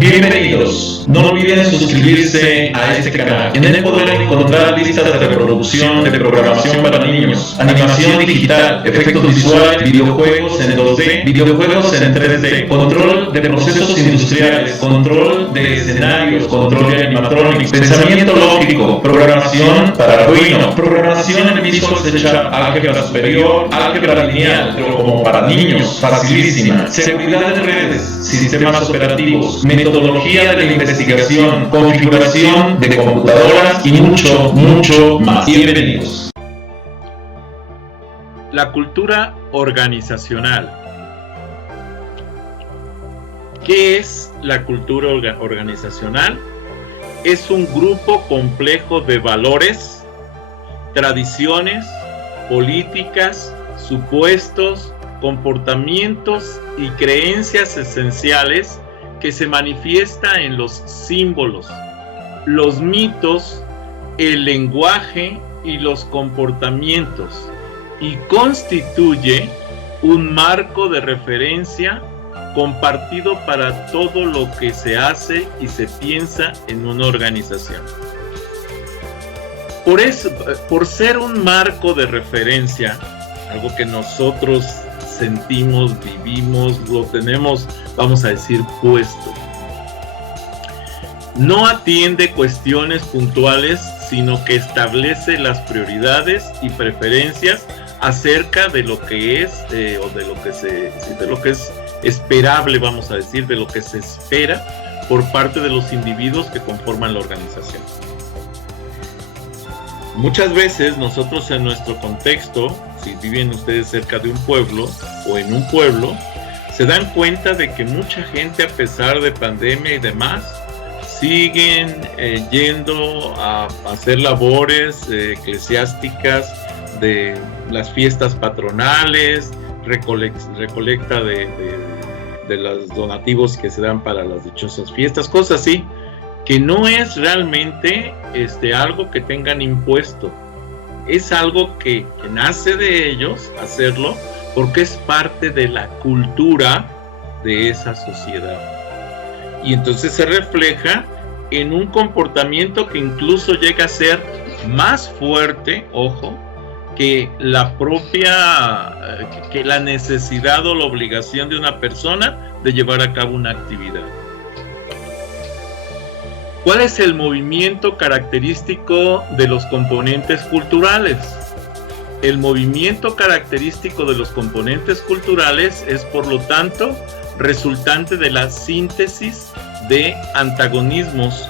Bienvenidos. No olviden suscribirse a este canal. En él podrán encontrar listas de reproducción de programación para niños, animación digital, efectos visuales, videojuegos en 2D, videojuegos en 3D, control de procesos industriales, control de escenarios, control de animatronics, pensamiento lógico, programación para Arduino, programación en Visual C#, álgebra superior, álgebra lineal, pero como para niños, facilísima, seguridad de redes, sistemas operativos, metodología de la investigación, configuración de computadoras y mucho más. Bienvenidos. La cultura organizacional. ¿Qué es la cultura organizacional? Es un grupo complejo de valores, tradiciones, políticas, supuestos, comportamientos y creencias esenciales que se manifiesta en los símbolos, los mitos, el lenguaje y los comportamientos, y constituye un marco de referencia compartido para todo lo que se hace y se piensa en una organización. Por ser un marco de referencia, algo que nosotros sentimos, vivimos, lo tenemos, vamos a decir, puesto. No atiende cuestiones puntuales, sino que establece las prioridades y preferencias acerca de lo que es de lo que es esperable, vamos a decir, de lo que se espera por parte de los individuos que conforman la organización. Muchas veces nosotros en nuestro contexto, si viven ustedes cerca de un pueblo o en un pueblo, se dan cuenta de que mucha gente, a pesar de pandemia y demás, siguen yendo a hacer labores eclesiásticas de las fiestas patronales, recolecta de los donativos que se dan para las dichosas fiestas, cosas así, que no es realmente algo que tengan impuesto. Es algo que nace de ellos hacerlo porque es parte de la cultura de esa sociedad. Y entonces se refleja en un comportamiento que incluso llega a ser más fuerte, ojo, que la necesidad o la obligación de una persona de llevar a cabo una actividad. ¿Cuál es el movimiento característico de los componentes culturales? El movimiento característico de los componentes culturales es, por lo tanto, resultante de la síntesis de antagonismos.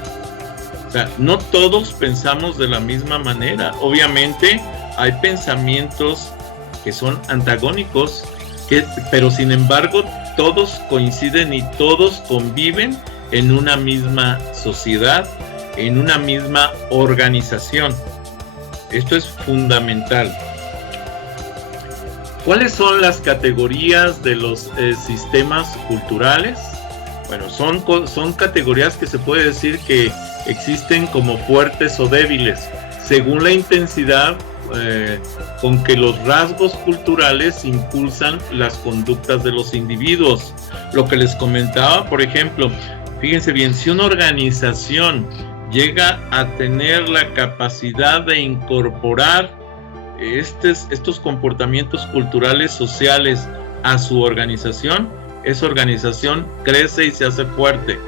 O sea, no todos pensamos de la misma manera. Obviamente, hay pensamientos que son antagónicos, pero sin embargo, todos coinciden y todos conviven en una misma sociedad, en una misma organización. Esto es fundamental. ¿Cuáles son las categorías de los sistemas culturales? Bueno, son categorías que se puede decir que existen como fuertes o débiles, según la intensidad con que los rasgos culturales impulsan las conductas de los individuos. Lo que les comentaba, por ejemplo, fíjense bien, si una organización llega a tener la capacidad de incorporar estos comportamientos culturales sociales a su organización, esa organización crece y se hace fuerte.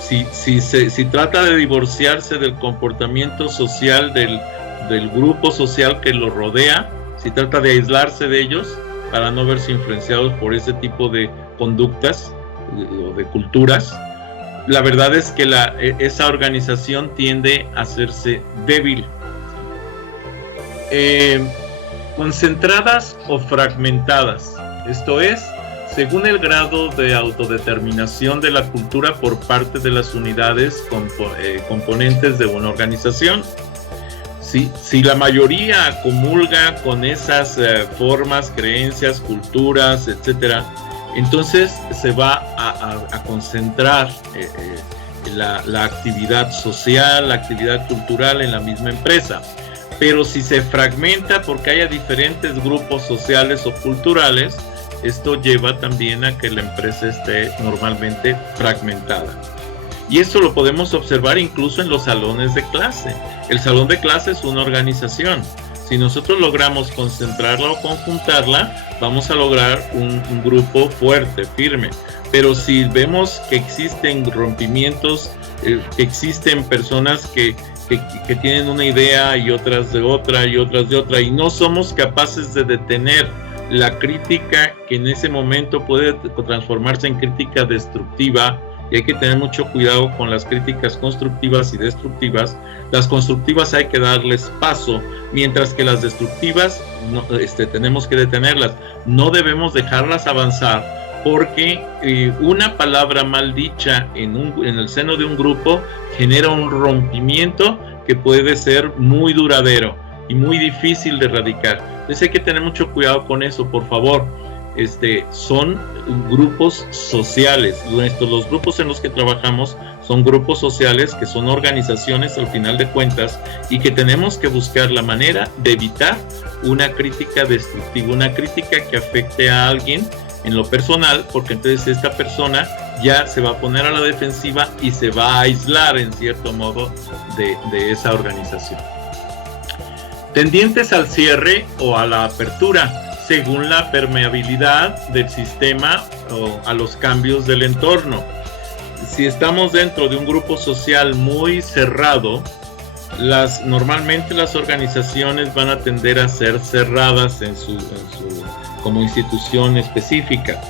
Si trata de divorciarse del comportamiento social del grupo social que lo rodea, si trata de aislarse de ellos para no verse influenciados por ese tipo de conductas o de culturas, la verdad es que esa organización tiende a hacerse débil. Concentradas o fragmentadas, esto es, según el grado de autodeterminación de la cultura por parte de las unidades componentes de una organización. Si la mayoría comulga con esas formas, creencias, culturas, etcétera, entonces se va a concentrar la actividad social, la actividad cultural en la misma empresa. Pero si se fragmenta porque haya diferentes grupos sociales o culturales, esto lleva también a que la empresa esté normalmente fragmentada. Y esto lo podemos observar incluso en los salones de clase. El salón de clase es una organización. Si nosotros logramos concentrarla o conjuntarla, vamos a lograr un grupo fuerte, firme. Pero si vemos que existen rompimientos, que existen personas que tienen una idea y otras de otra y otras de otra, y no somos capaces de detener la crítica que en ese momento puede transformarse en crítica destructiva, y hay que tener mucho cuidado con las críticas constructivas y destructivas. Las constructivas hay que darles paso, mientras que las destructivas tenemos que detenerlas. No debemos dejarlas avanzar, porque una palabra mal dicha en el seno de un grupo genera un rompimiento que puede ser muy duradero y muy difícil de erradicar. Entonces hay que tener mucho cuidado con eso, por favor. Son grupos sociales. Los grupos en los que trabajamos son grupos sociales, que son organizaciones al final de cuentas, y que tenemos que buscar la manera de evitar una crítica destructiva, una crítica que afecte a alguien en lo personal, porque entonces esta persona ya se va a poner a la defensiva y se va a aislar en cierto modo de esa organización. Tendientes al cierre o a la apertura, según la permeabilidad del sistema o a los cambios del entorno. Si estamos dentro de un grupo social muy cerrado, normalmente las organizaciones van a tender a ser cerradas como institución específica.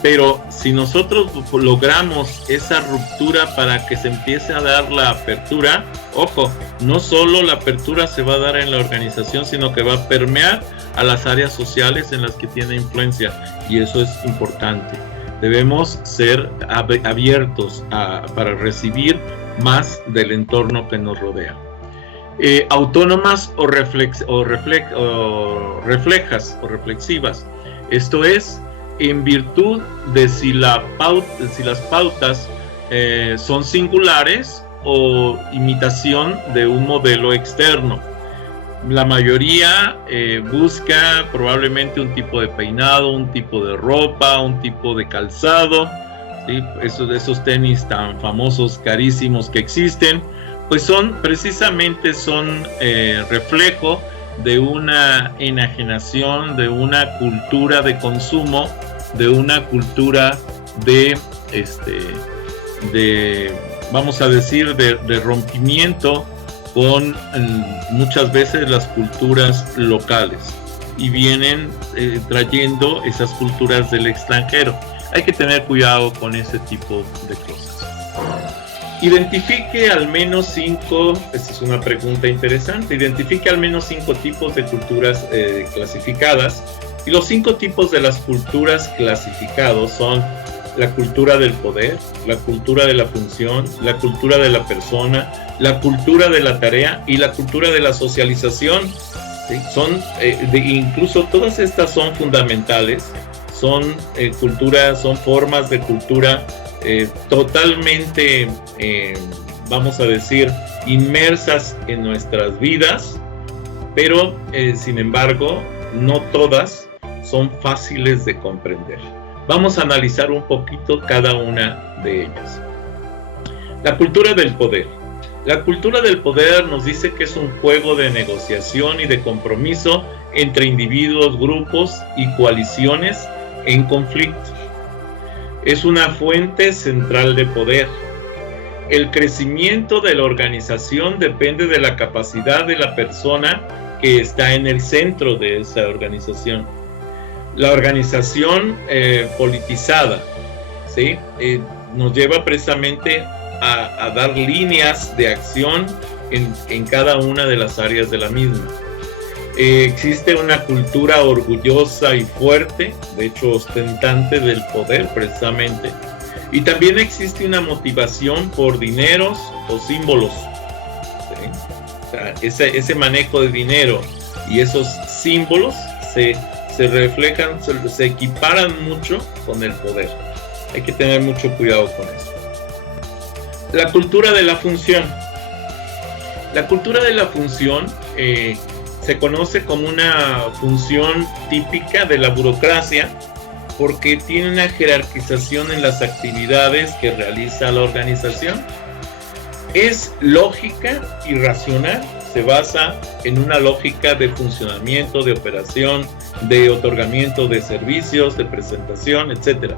Pero si nosotros logramos esa ruptura para que se empiece a dar la apertura, ojo, no solo la apertura se va a dar en la organización, sino que va a permear a las áreas sociales en las que tiene influencia, y eso es importante. Debemos ser abiertos para recibir más del entorno que nos rodea. Autónomas o reflexivas. Esto es, en virtud de si las pautas son singulares o imitación de un modelo externo. La mayoría busca probablemente un tipo de peinado, un tipo de ropa, un tipo de calzado, ¿sí? Esos tenis tan famosos, carísimos que existen, pues son reflejo de una enajenación, de una cultura de consumo, de una cultura de vamos a decir, de rompimiento con muchas veces las culturas locales, y vienen trayendo esas culturas del extranjero. Hay que tener cuidado con ese tipo de cosas. Identifique al menos 5, esta es una pregunta interesante, identifique al menos 5 tipos de culturas clasificadas, y los 5 tipos de las culturas clasificados son la cultura del poder, la cultura de la función, la cultura de la persona, la cultura de la tarea y la cultura de la socialización. ¿Sí? Incluso todas estas son fundamentales, son formas de cultura totalmente, vamos a decir, inmersas en nuestras vidas, pero sin embargo, no todas son fáciles de comprender. Vamos a analizar un poquito cada una de ellas. La cultura del poder. La cultura del poder nos dice que es un juego de negociación y de compromiso entre individuos, grupos y coaliciones en conflicto. Es una fuente central de poder. El crecimiento de la organización depende de la capacidad de la persona que está en el centro de esa organización. La organización politizada, ¿sí? Nos lleva precisamente a dar líneas de acción en cada una de las áreas de la misma. Existe una cultura orgullosa y fuerte, de hecho ostentante del poder precisamente, y también existe una motivación por dineros o símbolos, ¿sí? O sea, ese manejo de dinero y esos símbolos se reflejan, se equiparan mucho con el poder. Hay que tener mucho cuidado con eso. La cultura de la función. La cultura de la función se conoce como una función típica de la burocracia, porque tiene una jerarquización en las actividades que realiza la organización. Es lógica y racional, se basa en una lógica de funcionamiento, de operación, de otorgamiento de servicios, de presentación, etc.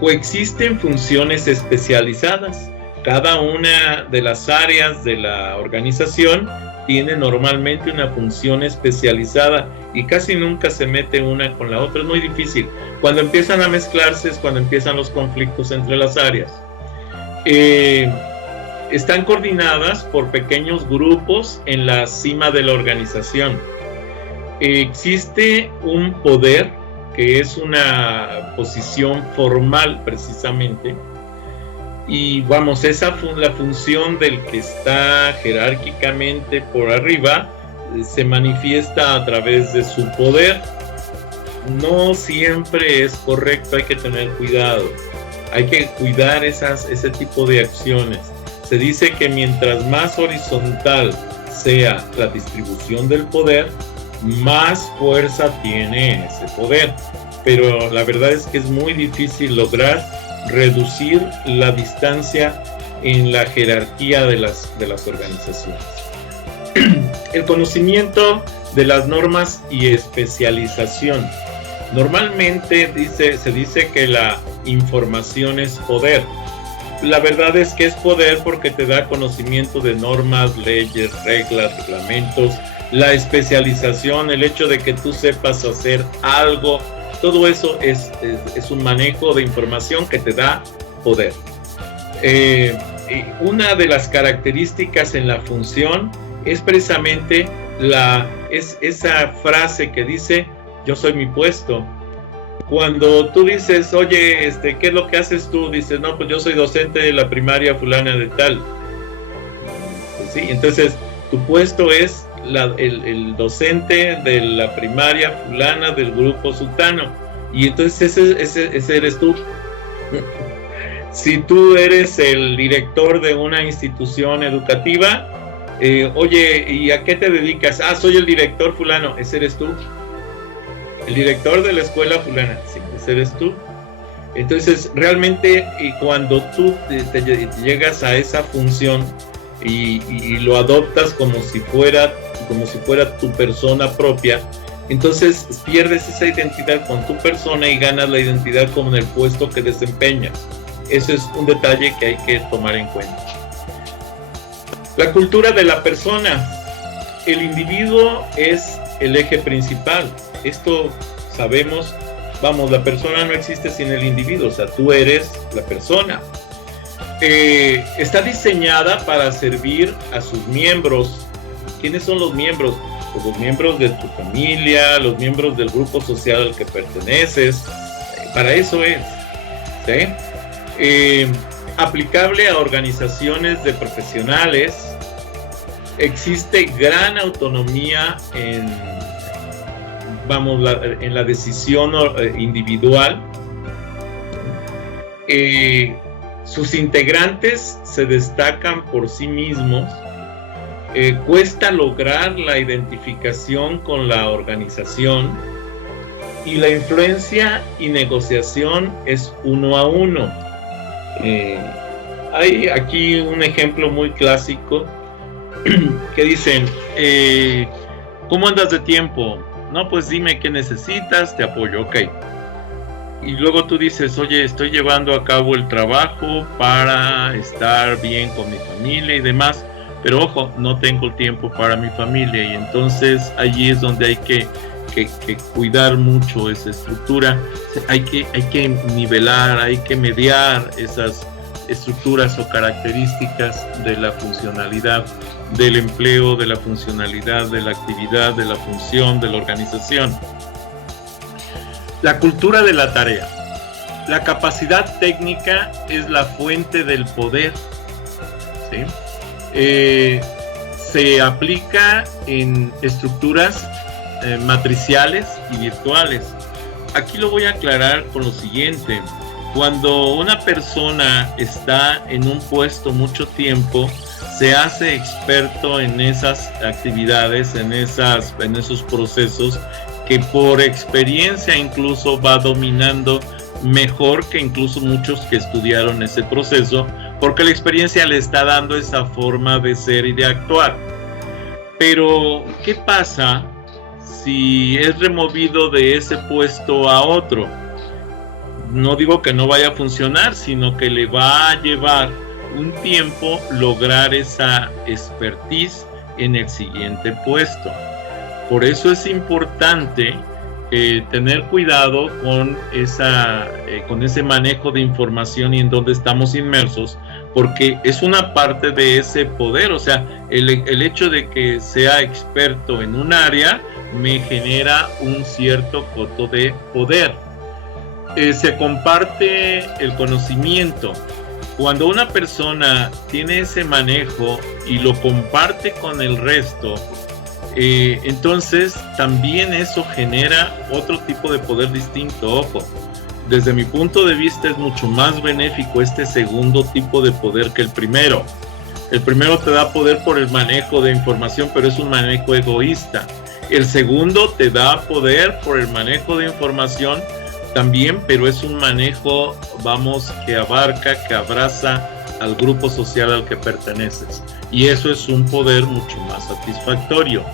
Coexisten funciones especializadas. Cada una de las áreas de la organización tiene normalmente una función especializada y casi nunca se mete una con la otra, es muy difícil. Cuando empiezan a mezclarse es cuando empiezan los conflictos entre las áreas. Están coordinadas por pequeños grupos en la cima de la organización. Existe un poder que es una posición formal precisamente, y vamos, la función del que está jerárquicamente por arriba se manifiesta a través de su poder. No siempre es correcto, hay que tener cuidado, hay que cuidar ese tipo de acciones. Se dice que mientras más horizontal sea la distribución del poder, más fuerza tiene ese poder, pero la verdad es que es muy difícil lograr reducir la distancia en la jerarquía de las organizaciones. El conocimiento de las normas y especialización. Normalmente se dice que la información es poder. La verdad es que es poder porque te da conocimiento de normas, leyes, reglas, reglamentos. La especialización, el hecho de que tú sepas hacer algo, todo eso es un manejo de información que te da poder. Una de las características en la función es precisamente esa frase que dice: yo soy mi puesto. Cuando tú dices, oye, ¿qué es lo que haces tú? Dices, no, pues yo soy docente de la primaria fulana de tal. Pues sí, entonces tu puesto es el docente de la primaria fulana del grupo sultano, y entonces ese eres tú. Si tú eres el director de una institución educativa, oye, ¿y a qué te dedicas? Ah, soy el director fulano. Ese eres tú. El director de la escuela fulana. Sí, ese eres tú. Entonces, realmente, cuando tú te llegas a esa función y lo adoptas como si fuera tu persona propia, entonces pierdes esa identidad con tu persona y ganas la identidad con el puesto que desempeñas. Eso es un detalle que hay que tomar en cuenta. La cultura de la persona. El individuo es el eje principal. Esto sabemos, vamos, la persona no existe sin el individuo, o sea, tú eres la persona. Está diseñada para servir a sus miembros. ¿Quiénes son los miembros? Pues los miembros de tu familia, los miembros del grupo social al que perteneces. Para eso es, ¿sí? Aplicable a organizaciones de profesionales. Existe gran autonomía en la decisión individual. Sus integrantes se destacan por sí mismos. Cuesta lograr la identificación con la organización, y la influencia y negociación es uno a uno. Hay aquí un ejemplo muy clásico que dicen, ¿cómo andas de tiempo? No, pues dime qué necesitas, te apoyo, ok. Y luego tú dices, oye, estoy llevando a cabo el trabajo para estar bien con mi familia y demás, pero ojo, no tengo tiempo para mi familia, y entonces allí es donde hay que cuidar mucho esa estructura. Hay que nivelar, hay que mediar esas estructuras o características de la funcionalidad del empleo, de la funcionalidad, de la actividad, de la función, de la organización. La cultura de la tarea. La capacidad técnica es la fuente del poder, ¿sí? Se aplica en estructuras matriciales y virtuales. Aquí lo voy a aclarar con lo siguiente. Cuando una persona está en un puesto mucho tiempo, se hace experto en esas actividades, en esos procesos, que por experiencia incluso va dominando mejor que incluso muchos que estudiaron ese proceso, porque la experiencia le está dando esa forma de ser y de actuar. Pero, ¿qué pasa si es removido de ese puesto a otro? No digo que no vaya a funcionar, sino que le va a llevar un tiempo lograr esa expertise en el siguiente puesto. Por eso es importante tener cuidado con ese manejo de información y en donde estamos inmersos, porque es una parte de ese poder. O sea, el hecho de que sea experto en un área me genera un cierto coto de poder. Se comparte el conocimiento. Cuando una persona tiene ese manejo y lo comparte con el resto, entonces también eso genera otro tipo de poder distinto. Ojo, desde mi punto de vista es mucho más benéfico este segundo tipo de poder que el primero. El primero te da poder por el manejo de información, pero es un manejo egoísta. El segundo te da poder por el manejo de información también, pero es un manejo, vamos, que abarca, que abraza al grupo social al que perteneces. Y eso es un poder mucho más satisfactorio.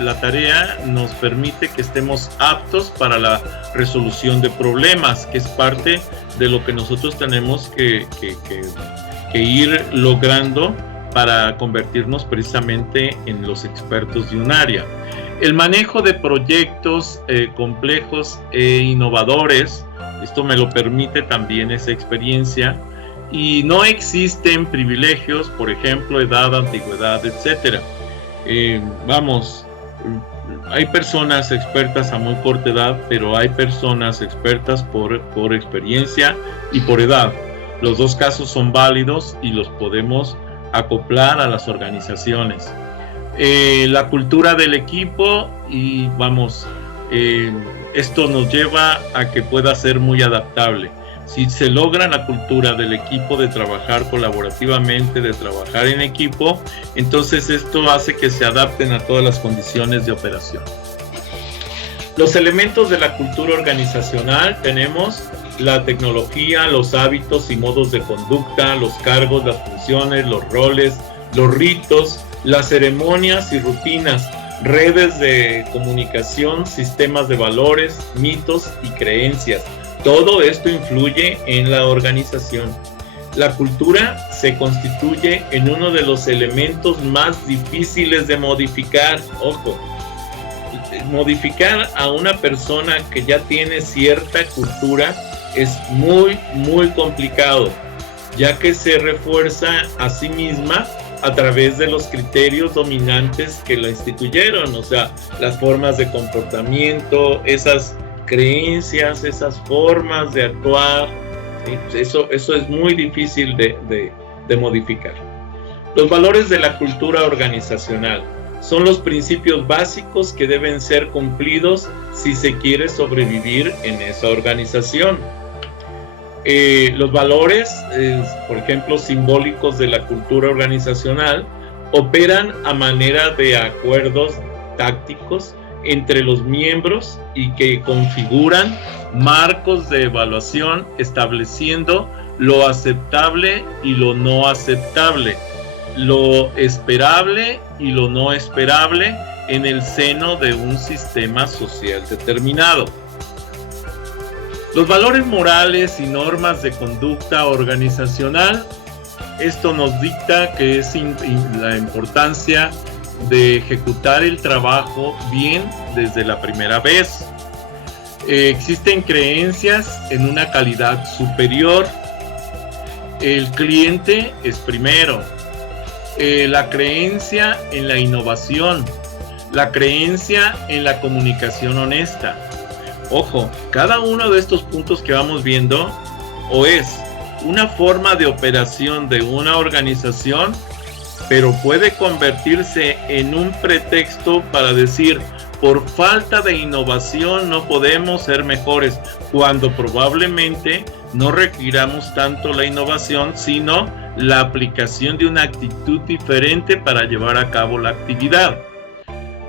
La tarea nos permite que estemos aptos para la resolución de problemas, que es parte de lo que nosotros tenemos que ir logrando para convertirnos precisamente en los expertos de un área. El manejo de proyectos complejos e innovadores, esto me lo permite también esa experiencia, y no existen privilegios, por ejemplo, edad, antigüedad, etc. Hay personas expertas a muy corta edad, pero hay personas expertas por experiencia y por edad. Los dos casos son válidos y los podemos acoplar a las organizaciones. La cultura del equipo y esto nos lleva a que pueda ser muy adaptable. Si se logra la cultura del equipo de trabajar colaborativamente, de trabajar en equipo, entonces esto hace que se adapten a todas las condiciones de operación. Los elementos de la cultura organizacional tenemos la tecnología, los hábitos y modos de conducta, los cargos, las funciones, los roles, los ritos, las ceremonias y rutinas, redes de comunicación, sistemas de valores, mitos y creencias. Todo esto influye en la organización. La cultura se constituye en uno de los elementos más difíciles de modificar. Ojo, modificar a una persona que ya tiene cierta cultura es muy, muy complicado, ya que se refuerza a sí misma a través de los criterios dominantes que la instituyeron, o sea, las formas de comportamiento, esas creencias, esas formas de actuar, ¿sí? Eso es muy difícil de modificar. Los valores de la cultura organizacional son los principios básicos que deben ser cumplidos si se quiere sobrevivir en esa organización. Los valores, por ejemplo, simbólicos de la cultura organizacional, operan a manera de acuerdos tácticos entre los miembros y que configuran marcos de evaluación estableciendo lo aceptable y lo no aceptable, lo esperable y lo no esperable en el seno de un sistema social determinado. Los valores morales y normas de conducta organizacional, esto nos dicta que es la importancia de ejecutar el trabajo bien desde la primera vez. Existen creencias en una calidad superior. El cliente es primero. La creencia en la innovación. La creencia en la comunicación honesta. Ojo, cada uno de estos puntos que vamos viendo o es una forma de operación de una organización, pero puede convertirse en un pretexto para decir, por falta de innovación no podemos ser mejores, cuando probablemente no requiramos tanto la innovación, sino la aplicación de una actitud diferente para llevar a cabo la actividad.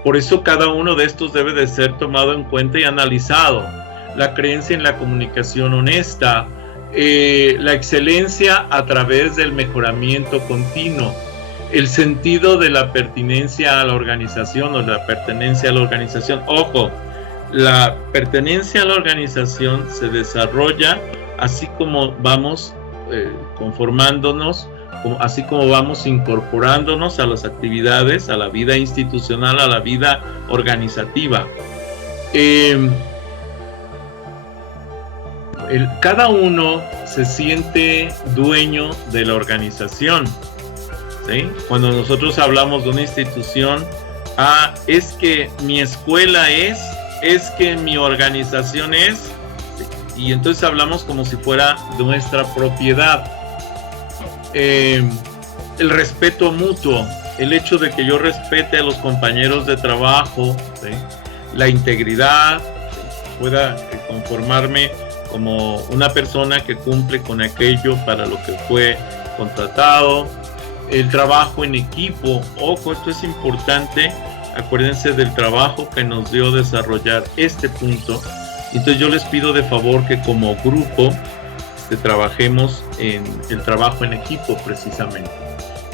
Por eso cada uno de estos debe de ser tomado en cuenta y analizado. La creencia en la comunicación honesta, la excelencia a través del mejoramiento continuo, el sentido de la pertinencia a la organización o la pertenencia a la organización. Ojo, la pertenencia a la organización se desarrolla así como vamos conformándonos, así como vamos incorporándonos a las actividades, a la vida institucional, a la vida organizativa. Cada uno se siente dueño de la organización, ¿sí? Cuando nosotros hablamos de una institución, es que mi escuela es que mi organización es, y entonces hablamos como si fuera nuestra propiedad. El respeto mutuo, el hecho de que yo respete a los compañeros de trabajo, ¿sí? La integridad, ¿sí? Pueda conformarme como una persona que cumple con aquello para lo que fue contratado. El trabajo en equipo, ojo, esto es importante. Acuérdense del trabajo que nos dio desarrollar este punto. Entonces yo les pido de favor que como grupo trabajemos en el trabajo en equipo precisamente.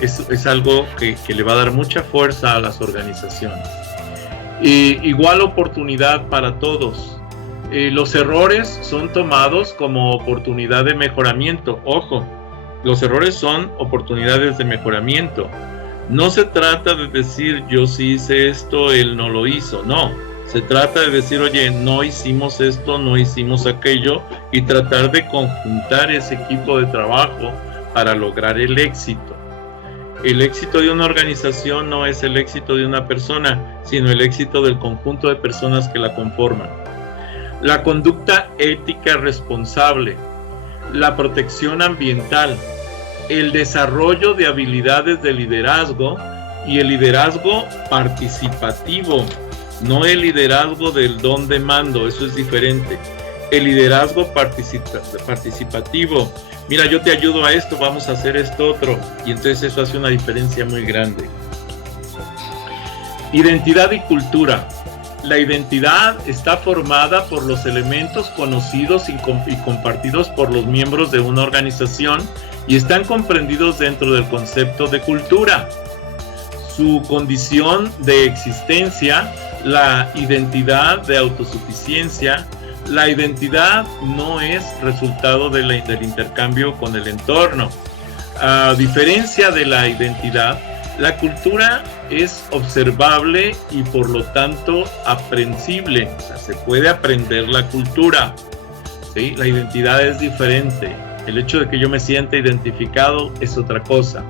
Es algo que le va a dar mucha fuerza a las organizaciones. Igual oportunidad para todos. Los errores son tomados como oportunidad de mejoramiento. Ojo, los errores son oportunidades de mejoramiento. No se trata de decir yo sí hice esto, él no lo hizo, no. Se trata de decir, oye, no hicimos esto, no hicimos aquello, y tratar de conjuntar ese equipo de trabajo para lograr el éxito. El éxito de una organización no es el éxito de una persona, sino el éxito del conjunto de personas que la conforman. La conducta ética responsable, la protección ambiental, el desarrollo de habilidades de liderazgo y el liderazgo participativo, no el liderazgo del don de mando, eso es diferente. El liderazgo participativo, mira, yo te ayudo a esto, vamos a hacer esto otro, y entonces eso hace una diferencia muy grande. Identidad y cultura. La identidad está formada por los elementos conocidos y compartidos por los miembros de una organización y están comprendidos dentro del concepto de cultura. Su condición de existencia, la identidad de autosuficiencia. La identidad no es resultado del intercambio con el entorno. A diferencia de la identidad, la cultura es observable y por lo tanto aprensible. O sea, se puede aprender la cultura, ¿sí? La identidad es diferente. El hecho de que yo me sienta identificado es otra cosa.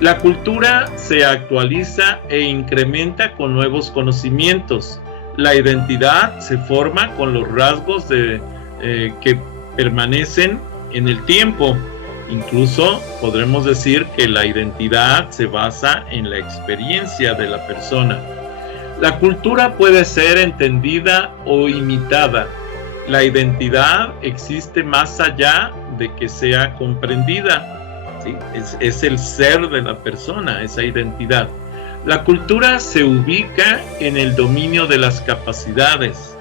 La cultura se actualiza e incrementa con nuevos conocimientos. La identidad se forma con los rasgos que permanecen en el tiempo. Incluso podremos decir que la identidad se basa en la experiencia de la persona. La cultura puede ser entendida o imitada. La identidad existe más allá de que sea comprendida, ¿sí? Es el ser de la persona, esa identidad. La cultura se ubica en el dominio de las capacidades,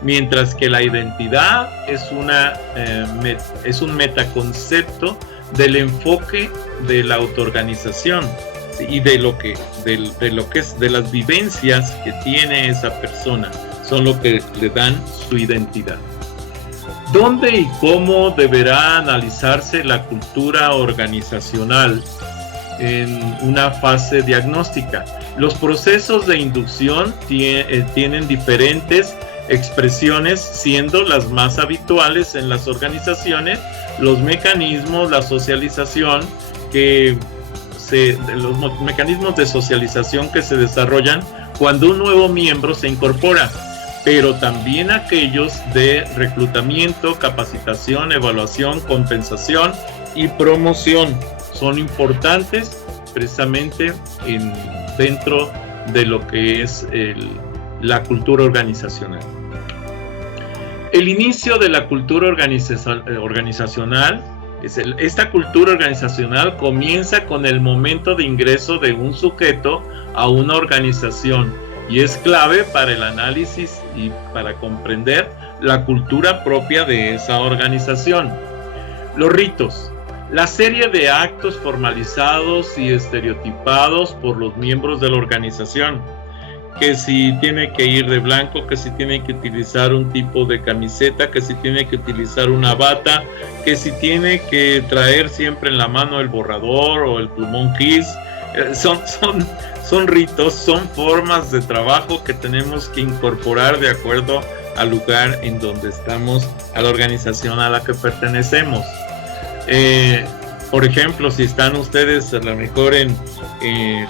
mientras que la identidad es un metaconcepto del enfoque de la autoorganización, ¿sí? Y de lo que es, de las vivencias que tiene esa persona, son lo que le dan su identidad. ¿Dónde y cómo deberá analizarse la cultura organizacional en una fase diagnóstica? Los procesos de inducción tienen diferentes expresiones, siendo las más habituales en las organizaciones los mecanismos, la socialización, los mecanismos de socialización que se desarrollan cuando un nuevo miembro se incorpora, pero también aquellos de reclutamiento, capacitación, evaluación, compensación y promoción son importantes precisamente dentro de lo que es la cultura organizacional. El inicio de la cultura organizacional Esta cultura organizacional comienza con el momento de ingreso de un sujeto a una organización y es clave para el análisis y para comprender la cultura propia de esa organización. Los ritos. La serie de actos formalizados y estereotipados por los miembros de la organización. Que si tiene que ir de blanco, que si tiene que utilizar un tipo de camiseta, que si tiene que utilizar una bata, que si tiene que traer siempre en la mano el borrador o el plumón Kiss. Son ritos, son formas de trabajo que tenemos que incorporar de acuerdo al lugar en donde estamos, a la organización a la que pertenecemos. Por ejemplo, si están ustedes a lo mejor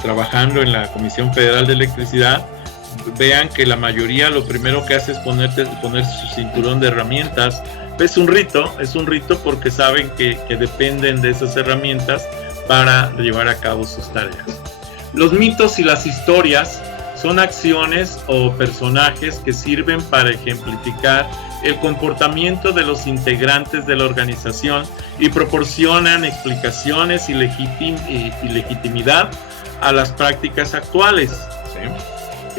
trabajando en la Comisión Federal de Electricidad, vean que la mayoría lo primero que hace es ponerse su cinturón de herramientas. Es un rito porque saben que dependen de esas herramientas para llevar a cabo sus tareas. Los mitos y las historias son acciones o personajes que sirven para ejemplificar el comportamiento de los integrantes de la organización y proporcionan explicaciones y legitimidad a las prácticas actuales. ¿Sí?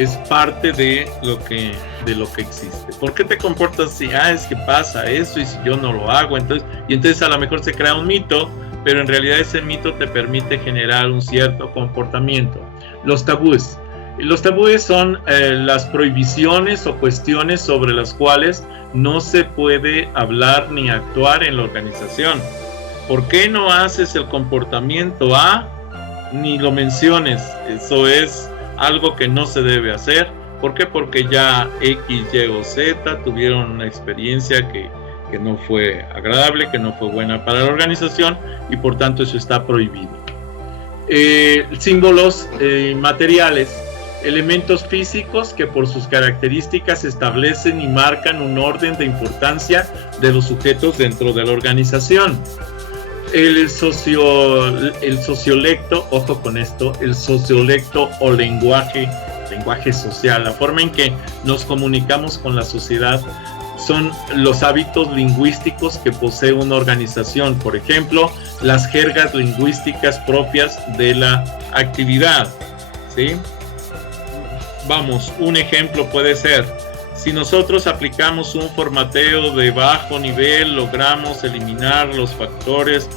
Es parte de lo que existe. ¿Por qué te comportas así? Es que pasa esto y si yo no lo hago, entonces a lo mejor se crea un mito, pero en realidad ese mito te permite generar un cierto comportamiento. Los tabúes. Los tabúes son las prohibiciones o cuestiones sobre las cuales no se puede hablar ni actuar en la organización. ¿Por qué no haces el comportamiento A? Ni lo menciones. Eso es algo que no se debe hacer. ¿Por qué? Porque ya X, Y o Z tuvieron una experiencia que no fue agradable, que no fue buena para la organización y por tanto eso está prohibido. Símbolos materiales. Elementos físicos que por sus características establecen y marcan un orden de importancia de los sujetos dentro de la organización. El sociolecto, ojo con esto, el sociolecto o lenguaje social, la forma en que nos comunicamos con la sociedad, son los hábitos lingüísticos que posee una organización. Por ejemplo, las jergas lingüísticas propias de la actividad, ¿sí? Vamos, un ejemplo puede ser, si nosotros aplicamos un formateo de bajo nivel, logramos eliminar los factores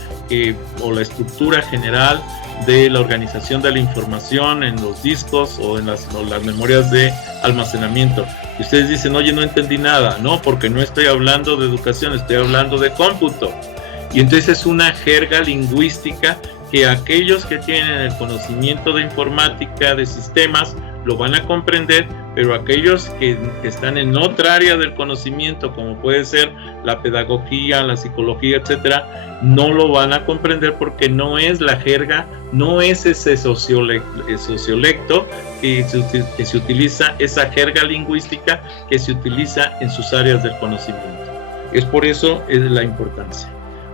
o la estructura general de la organización de la información en los discos o en las memorias de almacenamiento. Y ustedes dicen, oye, no entendí nada. No, porque no estoy hablando de educación, estoy hablando de cómputo. Y entonces es una jerga lingüística que aquellos que tienen el conocimiento de informática, de sistemas, lo van a comprender, pero aquellos que están en otra área del conocimiento, como puede ser la pedagogía, la psicología, etcétera, no lo van a comprender porque no es la jerga, no es ese sociolecto que se utiliza, esa jerga lingüística que se utiliza en sus áreas del conocimiento. Es por eso es la importancia.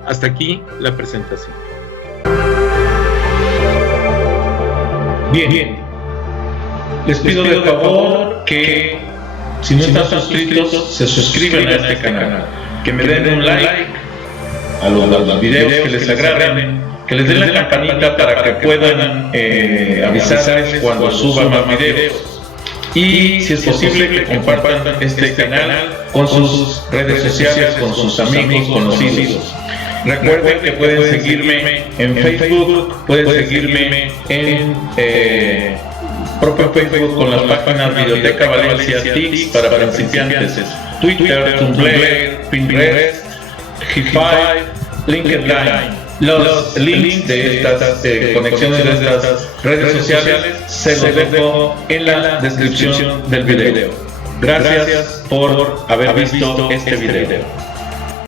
Hasta aquí la presentación. Bien. Les pido de favor que, si no están suscritos, se suscriban a este canal, que me den un like a los videos que les agraden, que les den la campanita para que puedan avisarles cuando suba más videos. Y si es posible, que compartan este canal con sus redes sociales, con sus amigos, conocidos. Recuerden que pueden seguirme en Facebook, pueden seguirme en propio Facebook con las páginas Videoteca Valencia TICS para principiantes, Twitter, Tumblr, Pinterest, Hi-Fi, LinkedIn. Los links de estas conexiones de estas redes sociales se los dejo en la descripción del video. Gracias por haber visto este video.